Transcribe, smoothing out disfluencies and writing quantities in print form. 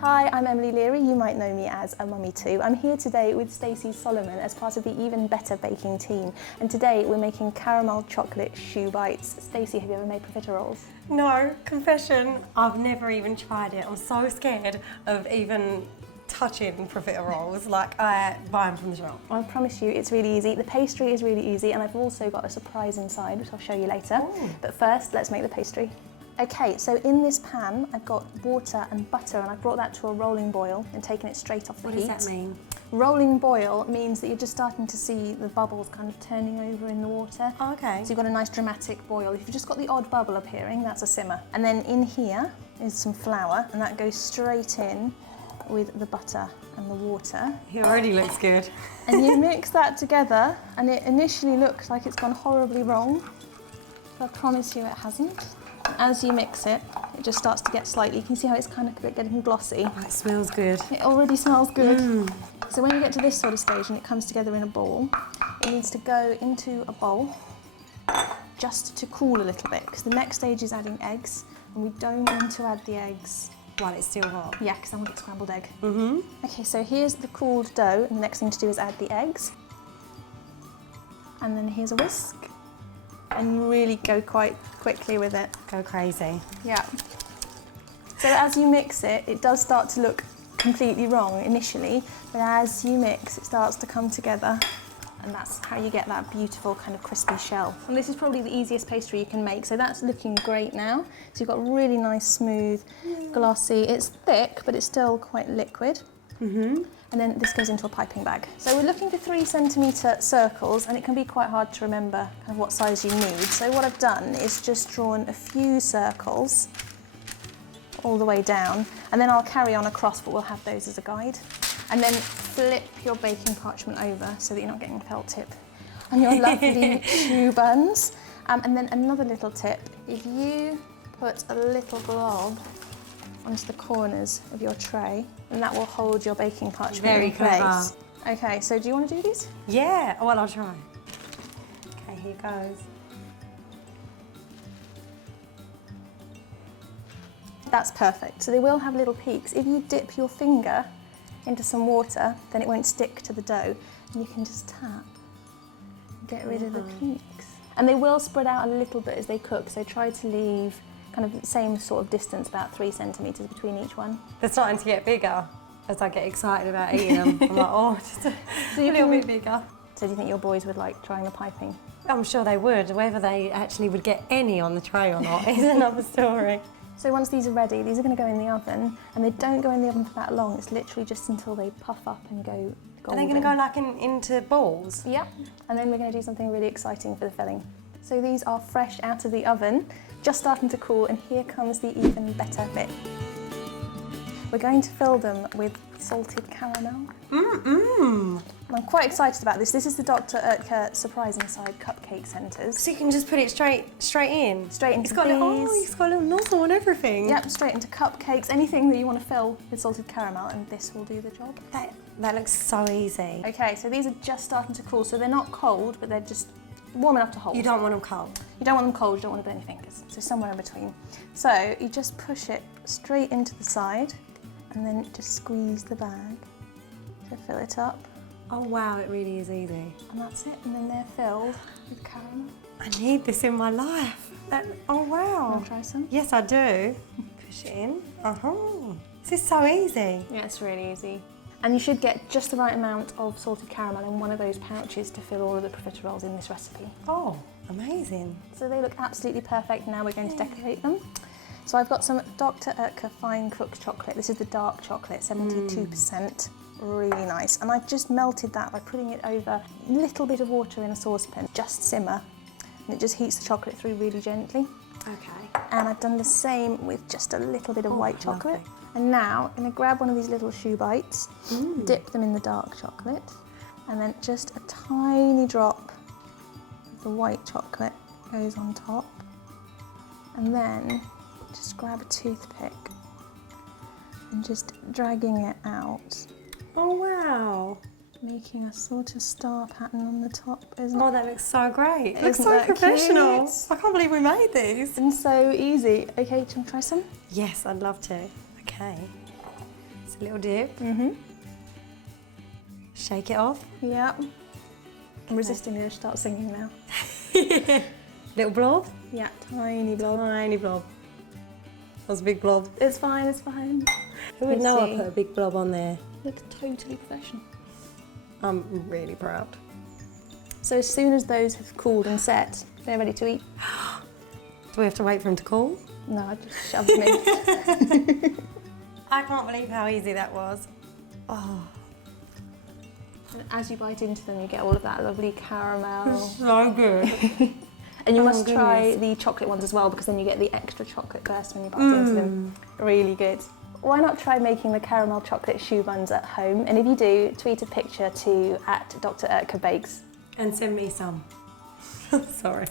Hi, I'm Emily Leary. You might know me as a mummy too. I'm here today with Stacey Solomon as part of the Even Better baking team. And today we're making caramel chocolate choux bites. Stacey, have you ever made profiteroles? No, confession, I've never even tried it. I'm so scared of even touching profiteroles. Like, I buy them from the shop. I promise you it's really easy. The pastry is really easy, and I've also got a surprise inside, which I'll show you later. Ooh. But first, let's make the pastry. Okay, so in this pan, I've got water and butter, and I've brought that to a rolling boil and taken it straight off the heat. What does that mean? Rolling boil means that you're just starting to see the bubbles kind of turning over in the water. Oh, okay. So you've got a nice dramatic boil. If you've just got the odd bubble appearing, that's a simmer. And then in here is some flour, and that goes straight in with the butter and the water. It already looks good. And you mix that together, and it initially looks like it's gone horribly wrong, but I promise you it hasn't. As you mix it, it just starts to get slightly, you can see how it's kind of getting glossy. Oh, it smells good. It already smells good. So when you get to this sort of stage and it comes together in a ball, it needs to go into a bowl just to cool a little bit, because the next stage is adding eggs, and we don't want to add the eggs while it's still hot. Yeah, because then we'll get scrambled egg. Okay, so here's the cooled dough, and the next thing to do is add the eggs. And then here's a whisk. And you really go quite quickly with it. Go crazy. Yeah. So as you mix it, it does start to look completely wrong initially, but as you mix, it starts to come together, and that's how you get that beautiful kind of crispy shell. And this is probably the easiest pastry you can make, so that's looking great now. So you've got really nice, smooth, glossy. It's thick, but it's still quite liquid. And then this goes into a piping bag. So we're looking for 3 centimetre circles, and it can be quite hard to remember kind of what size you need. So what I've done is just drawn a few circles all the way down, and then I'll carry on across, but we'll have those as a guide. And then flip your baking parchment over so that you're not getting a felt tip on your lovely choux buns. And then another little tip, if you put a little glob onto the corners of your tray, and that will hold your baking parchment in place. Okay, so do you want to do these? Yeah, well, I'll try. Okay, here goes. That's perfect. So they will have little peaks. If you dip your finger into some water, then it won't stick to the dough, and you can just tap and get rid of the peaks. And they will spread out a little bit as they cook, so try to leave kind of the same sort of distance, about 3 centimetres between each one. They're starting to get bigger as I get excited about eating them. I'm like, oh, just a little bit bigger. So do you think your boys would like trying the piping? I'm sure they would. Whether they actually would get any on the tray or not is another story. So once these are ready, these are going to go in the oven, and they don't go in the oven for that long. It's literally just until they puff up and go golden. Are they going to go like into balls? Yep. And then we're going to do something really exciting for the filling. So these are fresh out of the oven, just starting to cool, and here comes the even better bit. We're going to fill them with salted caramel. I'm quite excited about this. This is the Dr.Oetker Surprise Inside Cupcake Centres. So you can just put it straight in? Straight into it's got these. It's got a little nozzle and everything. Yep, straight into cupcakes, anything that you want to fill with salted caramel, and this will do the job. That looks so easy. Okay, so these are just starting to cool, so they're not cold, but they're just warm enough to hold. You don't want them cold? You don't want them cold, you don't want to burn your fingers, so somewhere in between. So you just push it straight into the side, and then just squeeze the bag to fill it up. Oh wow, it really is easy. And that's it, and then they're filled with caramel. I need this in my life. Oh wow. Want to try some? Yes, I do. Push it in. This is so easy. Yeah, it's really easy. And you should get just the right amount of salted caramel in one of those pouches to fill all of the profiteroles in this recipe. Oh, amazing. So they look absolutely perfect. Now we're going to decorate them. So I've got some Dr.Oetker fine cooked chocolate. This is the dark chocolate, 72%. Really nice. And I've just melted that by putting it over a little bit of water in a saucepan. Just simmer, and it just heats the chocolate through really gently. Okay. And I've done the same with just a little bit of white chocolate. Lovely. And now I'm going to grab one of these little choux bites, dip them in the dark chocolate, and then just a tiny drop of the white chocolate goes on top. And then just grab a toothpick and just dragging it out. Oh wow. Making a sort of star pattern on the top, isn't Oh, that looks so great. It looks Isn't so that professional. cute? I can't believe we made these. And so easy. Okay, do you want to try some? Yes, I'd love to. Okay. It's a little dip. Shake it off. Yeah. I'm resisting the urge to start singing now. Little blob. Yeah, tiny blob. Tiny blob. That was a big blob. It's fine, it's fine. Who would Let's know see. I put a big blob on there? Look totally professional. I'm really proud. So as soon as those have cooled and set, they're ready to eat. Do we have to wait for them to cool? No, I just shove them in. I can't believe how easy that was. Oh. And as you bite into them, you get all of that lovely caramel. So good. And you Oh, must try goodness. the chocolate ones as well, because then you get the extra chocolate burst when you bite into them. Really good. Why not try making the caramel chocolate choux buns at home? And if you do, tweet a picture to @Dr.Oetker Bakes. And send me some. Sorry.